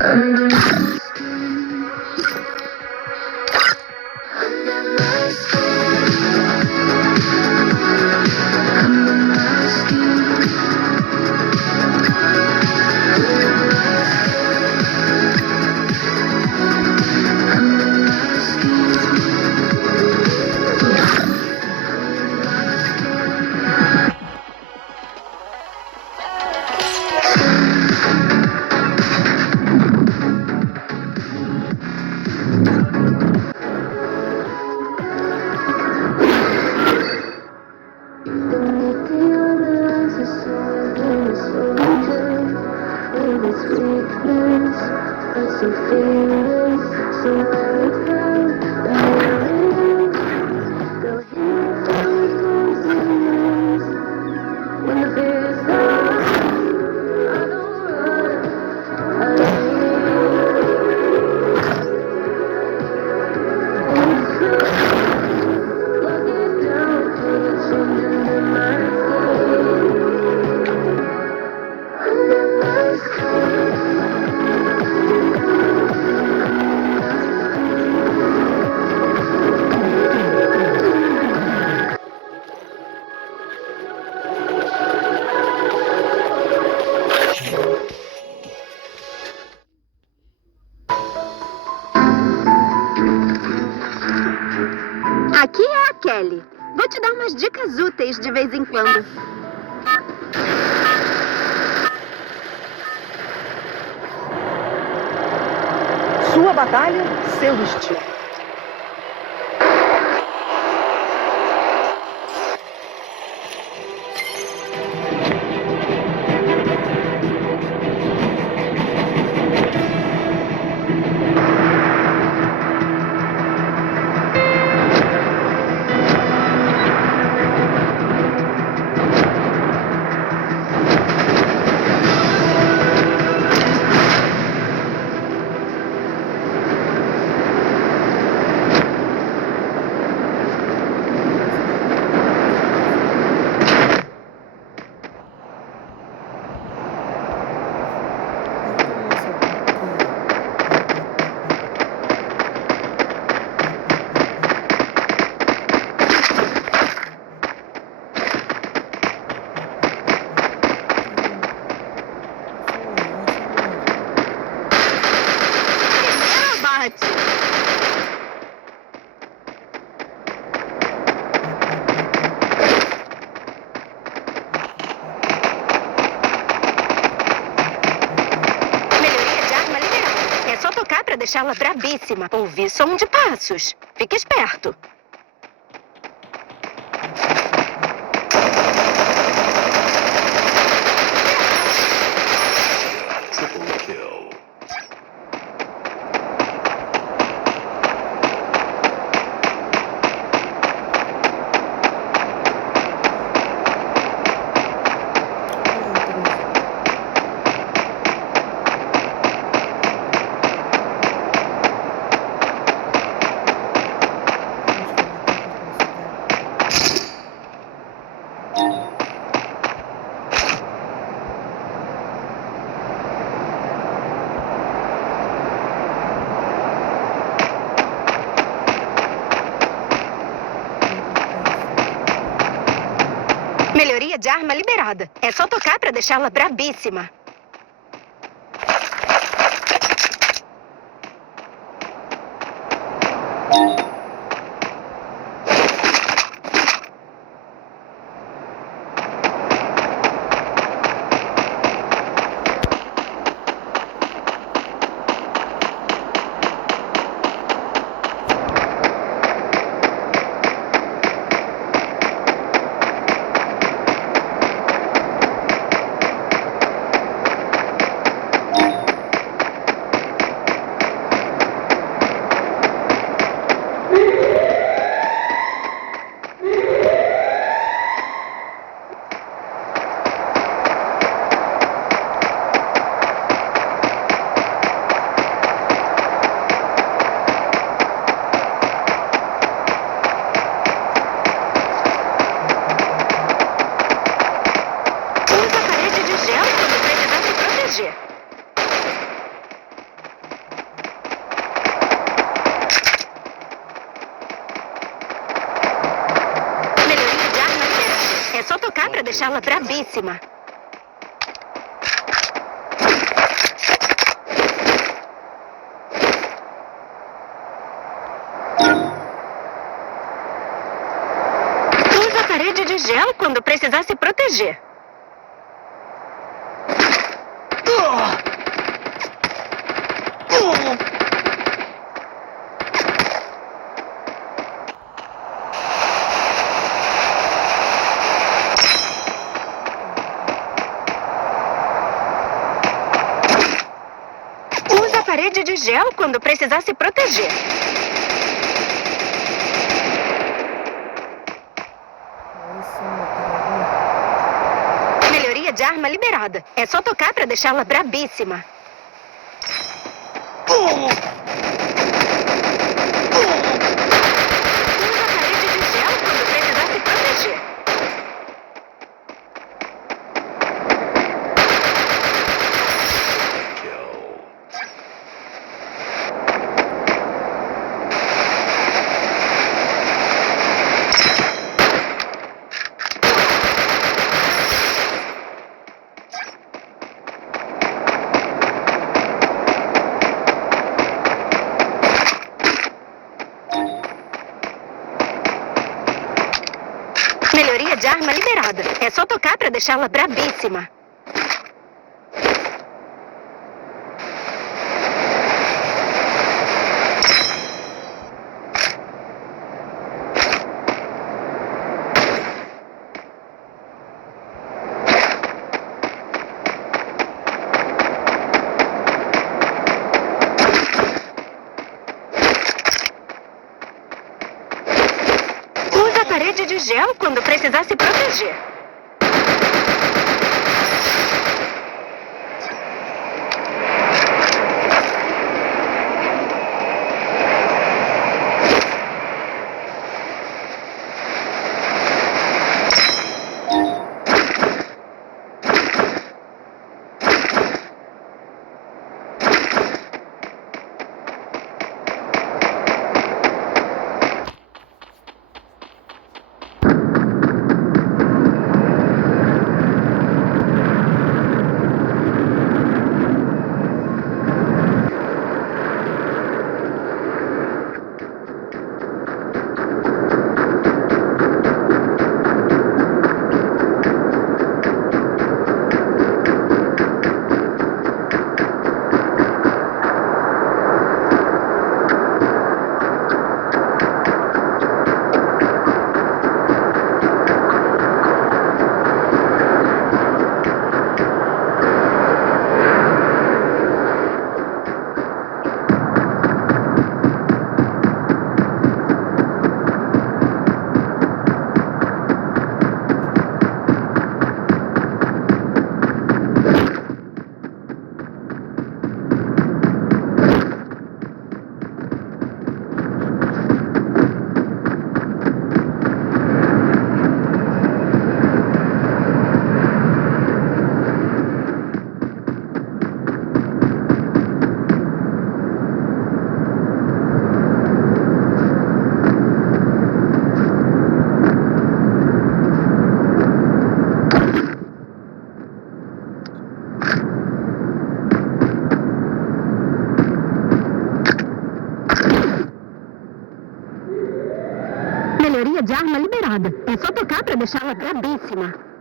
Under my skin, under my skin, under my skin, under my beneath the others, I saw a soldier with its weakness, but so fearless, so very proud. They'll hear those voices when the fear is gone. I don't run, I lock it down till the changes in my skin. Under my skin. Aqui é a Kelly. Vou te dar umas dicas úteis de vez em quando. Sua batalha, seu estilo. Abate. Melhoria de arma liberada. É só tocar pra deixá-la brabíssima. Ouvir som de passos. Fique esperto. Triple kill. Melhoria de arma liberada. É só tocar pra deixá-la brabíssima. pra deixá-la brabíssima. Usa a parede de gel quando precisar se proteger. Usa a parede de gel quando precisar se proteger. Melhoria de arma liberada. É só tocar pra deixá-la brabíssima. Usa a parede de gel quando precisar se proteger. Kill. Melhoria de arma liberada. É só tocar pra deixá-la brabíssima. Usa a parede de gel quando precisar se proteger. Melhoria de arma liberada. É só tocar pra deixá-la brabíssima.